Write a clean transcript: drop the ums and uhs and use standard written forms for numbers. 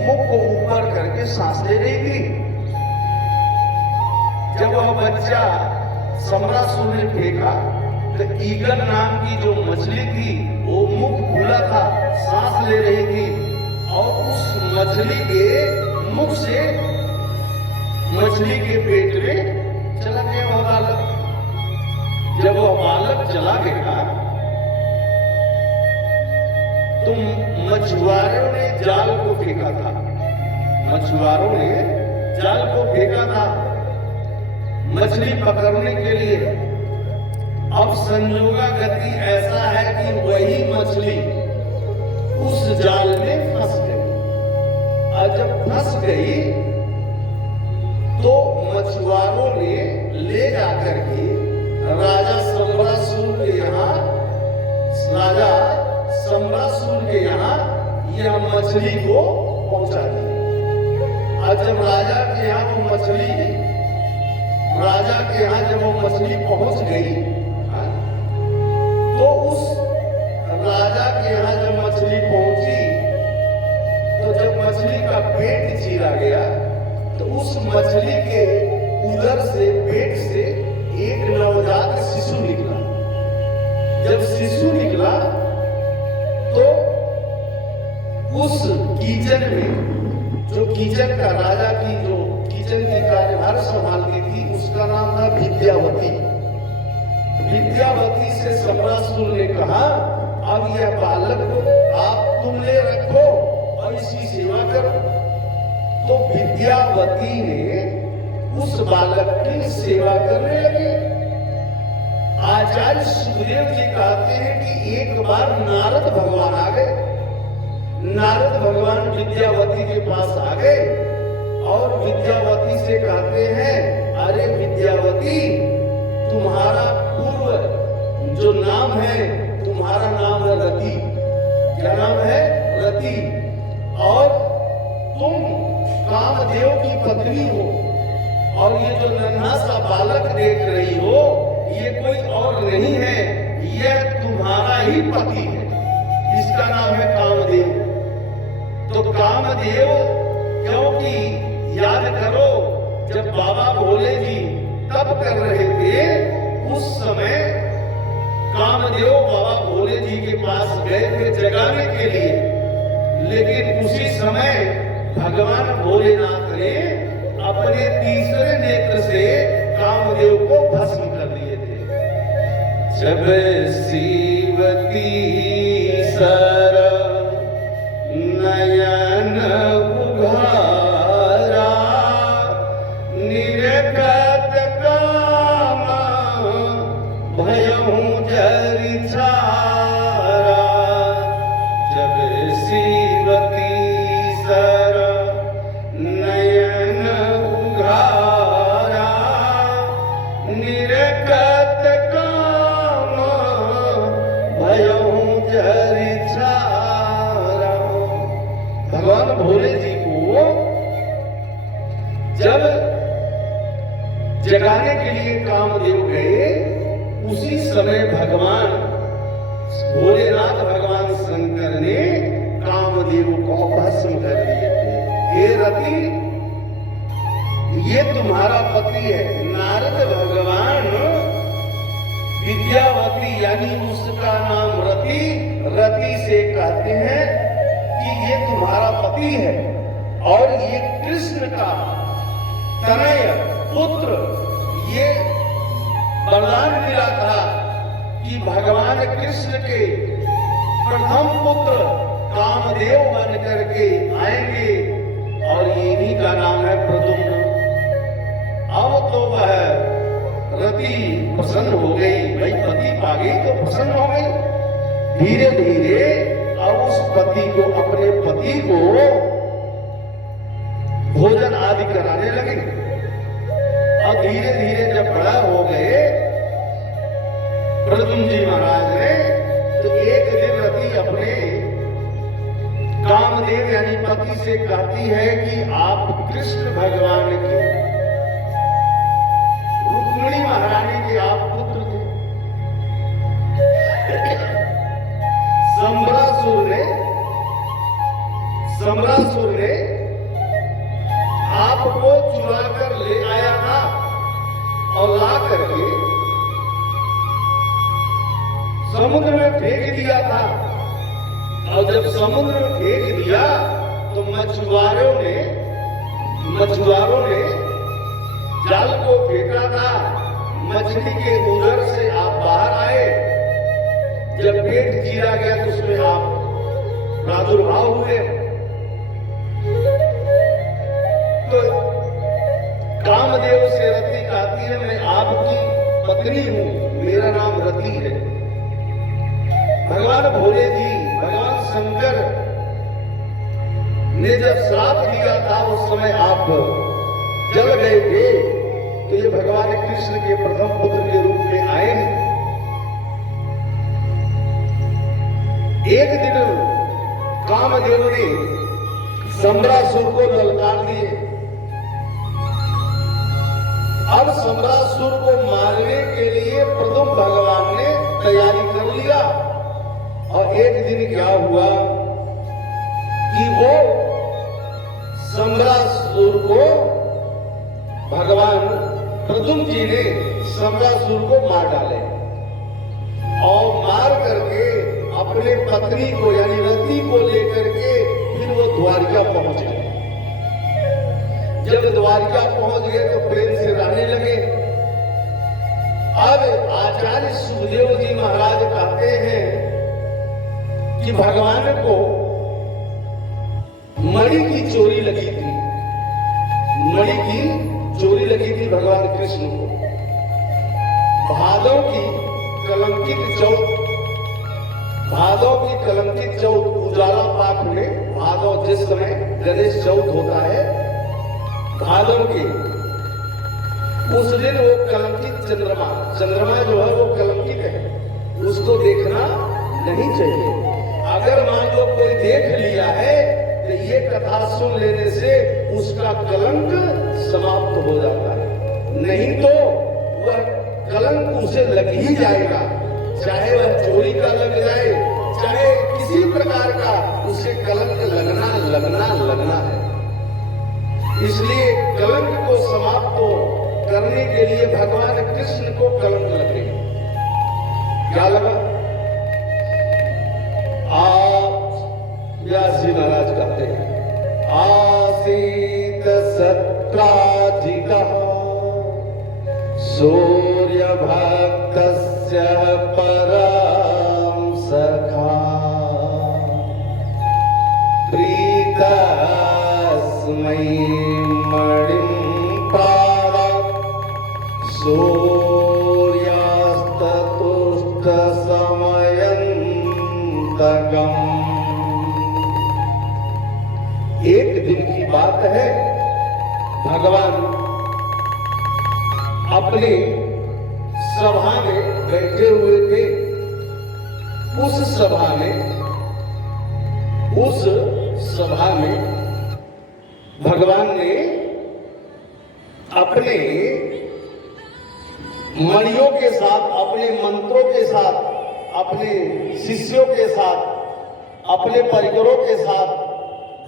मुख को ऊपर करके सांस ले रही थी। जब वह बच्चा सम्रासुर ने फेंका तो ईगल नाम की जो मछली थी वो मुख खुला था, सांस ले रही थी, और उस मछली के मुख से मछली के पेट में चला गया वह बालक। जब वह बालक चला गया तो मछुआरों ने जाल को फेंका था, मछुआरों ने जाल को फेंका था मछली पकड़ने के लिए। अब संजोगा गति ऐसा है कि वही मछली उस जाल में फंस गई, और जब फंस गई तो मछुआरों ने ले जाकर के राजा सम्रासुर के यहाँ, राजा सम्रासुर के यहाँ यह मछली को पहुंचा दिया। और जब राजा के यहाँ वो मछली, राजा के यहाँ जब वो मछली पहुंच गई तो उस राजा के यहाँ जब मछली पहुंची तो जब मछली का पेट चीरा गया तो उस मछली के उदर से, पेट से एक नवजात शिशु निकला। जब शिशु निकला तो उस कीचन में, जो कीचन का राजा की, जो कीचन की कार्यभार संभालती थी, उसका नाम था विद्यावती। विद्यावती से सम्रासुर ने कहा अब यह बालक आप तुम ले रखो और इसकी सेवा करो। तो विद्यावती ने उस बालक की सेवा करने लगी। आचार्य सुखदेव जी कहते हैं कि एक बार नारद भगवान आ गए। नारद भगवान विद्यावती के पास आ गए और विद्यावती से कहते हैं, अरे विद्यावती, तुम्हारा पूर्व जो नाम है, तुम्हारा नाम है रति। क्या नाम है? रति। और तुम कामदेव की पत्नी हो, और ये जो नन्हा सा बालक देख रही हो ये कोई और नहीं है, यह तुम्हारा ही पति है, इसका नाम है कामदेव। तो कामदेव, क्योंकि याद करो जब बाबा भोले जी तप कर रहे थे उस समय कामदेव बाबा भोले जी के पास गए थे जगाने के लिए, लेकिन उसी समय भगवान भोलेनाथ ने अपने तीसरे नेत्र से कामदेव को भस्म कर दिए थे। जब सीवती सर नयन उघारा निरकत काम भयहु जरि छारा। जब सीवती सर नयन उघारा निरकत काम भयहु जरि छारा। भगवान भोले जी को जब जगाने के लिए कामदेव गए, उसी समय भगवान भोलेनाथ, भगवान शंकर ने कामदेव को भस्म कर दिए थे। हे रति, ये तुम्हारा पति है। नारद भगवान विद्यावती यानी उसका नाम रति, रति से कहते हैं कि ये तुम्हारा पति है, और ये कृष्ण का तनय पुत्र, ये वरदान मिला था कि भगवान कृष्ण के प्रथम पुत्र कामदेव बन करके आएंगे, और इन्हीं का नाम है प्रद्युम्न। अब तो वह रति प्रसन्न हो गई, भाई पति पा गई तो प्रसन्न हो गई। धीरे धीरे अब उस पति को, अपने पति को भोजन आदि कराने लगे, और धीरे धीरे जब बड़ा हो गए प्रद्युम्न जी महाराज ने, तो एक दिन रति अपने कामदेव यानी पति से कहती है कि आप कृष्ण भगवान के, रुक्मिणी महारानी के आप पुत्र थे। सम्रासुर ने सम्रासुर ने आपको चुरा कर ले आया था और ला करके समुद्र में फेंक दिया था। और जब समुद्र में फेंक दिया तो मछुआरों ने जाल को फेंका था। मछली के उदर से आप बाहर आए, जब पेट चीरा गया तो उसमें आप प्रादुर्भाव हुए। तो कामदेव से रति कहती है, मैं आपकी पत्नी हूं, मेरा नाम रति है। भगवान भोले जी, भगवान शंकर ने जब श्राप दिया था उस समय आप जल गए थे, तो ये भगवान कृष्ण के प्रथम पुत्र के रूप में आए हैं। एक दिन कामदेव ने सम्रासुर को ललकार दिए। अब सम्रासुर को मारने के लिए प्रथम भगवान ने तैयारी कर लिया। और एक दिन क्या हुआ कि वो सम्रासुर को भगवान प्रद्युम्न जी ने सम्रासुर को मार डाले और मार करके अपने पत्नी को यानी रति को लेकर के फिर वो द्वारिका पहुंच गए। जब द्वारिका पहुंच गए तो प्रेम से रहने लगे। अब आचार्य सुखदेव जी महाराज कहते हैं कि भगवान को मणि की चोरी लगी थी, मणि की चोरी लगी थी भगवान कृष्ण को। भादव की कलंकित चौथ उजाला पाठ में, भादव जिस समय गणेश चौथ होता है भादव के, उस दिन वो कलंकित चंद्रमा जो है वो कलंकित है, उसको देखना नहीं चाहिए। अगर मान लो कोई देख लिया है तो ये कथा सुन लेने से उसका कलंक समाप्त हो जाता है, नहीं तो वह कलंक उसे लग ही जाएगा। चाहे वह चोरी का लग जाए, चाहे किसी प्रकार का, उसे कलंक लगना है। इसलिए कलंक को समाप्त करने के लिए भगवान कृष्ण को कलंक लगे। क्या लगा? व्यास जी महाराज कहते हैं, आसीत सत्राजितः सूर्य भक्तस्य परम सखा प्रीतस्मै मणिं प्रादात् सूर्यास्ततुष्ट समयन्तकम्। एक दिन की बात है, भगवान अपने सभा में बैठे हुए थे। उस सभा में भगवान ने अपने मणियों के साथ, अपने मंत्रों के साथ, अपने शिष्यों के साथ, अपने परिकरों के साथ